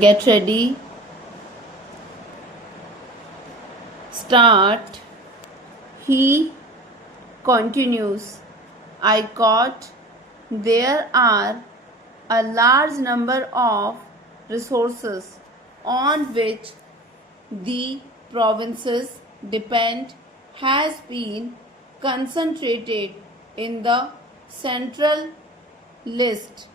Get ready. Start. He continues. I caught there are a large number of resources on which the provinces depend has been concentrated in the central list.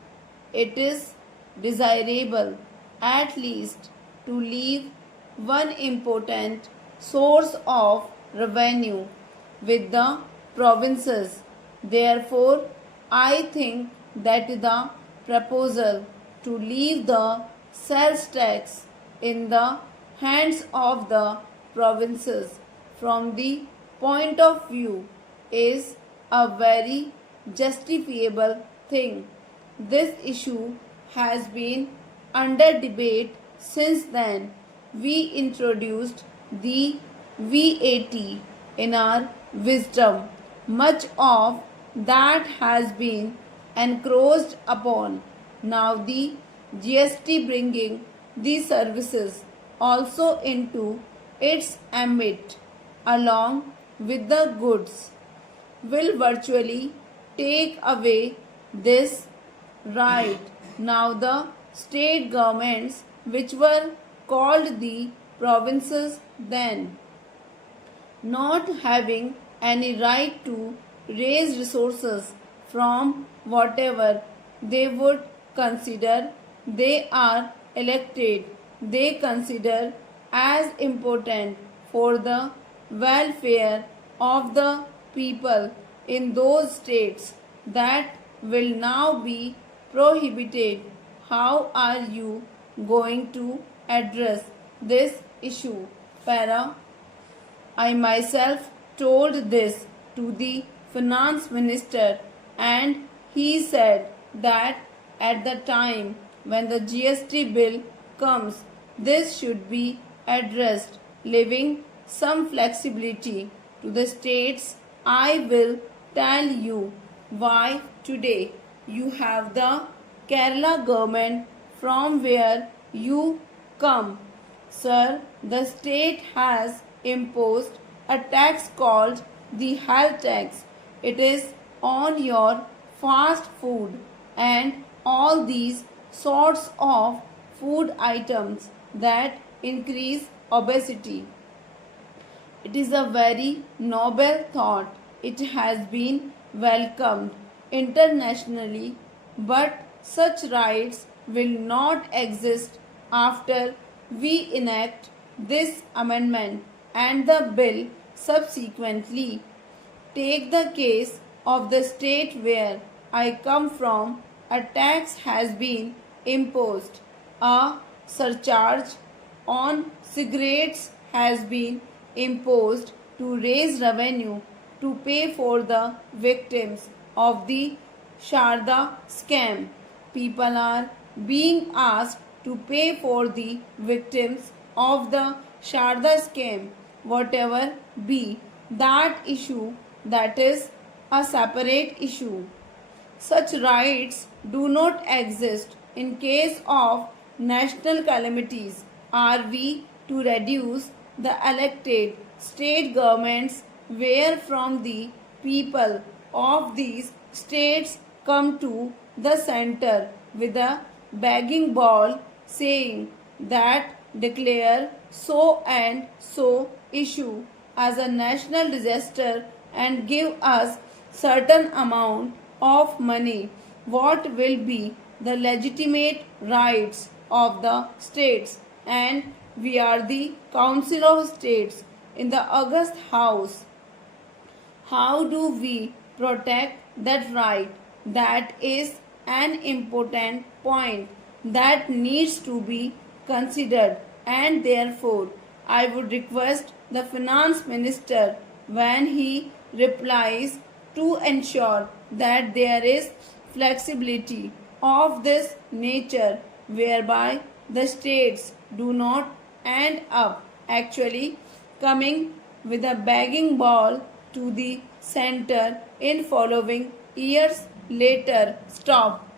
It is desirable at least to leave one important source of revenue with the provinces. Therefore, I think that the proposal to leave the sales tax in the hands of the provinces from the point of view is a very justifiable thing. This issue has been under debate since then. We introduced the VAT in our wisdom. Much of that has been encroached upon. Now the GST bringing these services also into its ambit along with the goods will virtually take away this right. Now the state governments, which were called the provinces then, not having any right to raise resources from whatever they would consider they are elected, they consider as important for the welfare of the people in those states, that will now be prohibited. How are you going to address this issue? Para. I myself told this to the finance minister, and he said that at the time when the GST bill comes, this should be addressed, leaving some flexibility to the states. I will tell you why today. You have the Kerala government from where you come. Sir, the state has imposed a tax called the health tax. It is on your fast food and all these sorts of food items that increase obesity. It is a very noble thought. It has been welcomed internationally, but such rights will not exist after we enact this amendment and the bill subsequently. Take the case of the state where I come from. A tax has been imposed. A surcharge on cigarettes has been imposed to raise revenue to pay for the victims of the Sharda scam. People are being asked to pay for the victims of the Sharda scam, whatever be that issue. That is a separate issue. Such rights do not exist in case of national calamities. Are we to reduce the elected state governments, where from the people of these states come to the center with a begging ball saying that declare so and so issue as a national disaster and give us certain amount of money? What will be the legitimate rights of the states? And we are the Council of States in the August House. How do we protect that right? That is an important point that needs to be considered, and therefore I would request the finance minister, when he replies, to ensure that there is flexibility of this nature whereby the states do not end up actually coming with a begging ball to the center in following years later. Stop.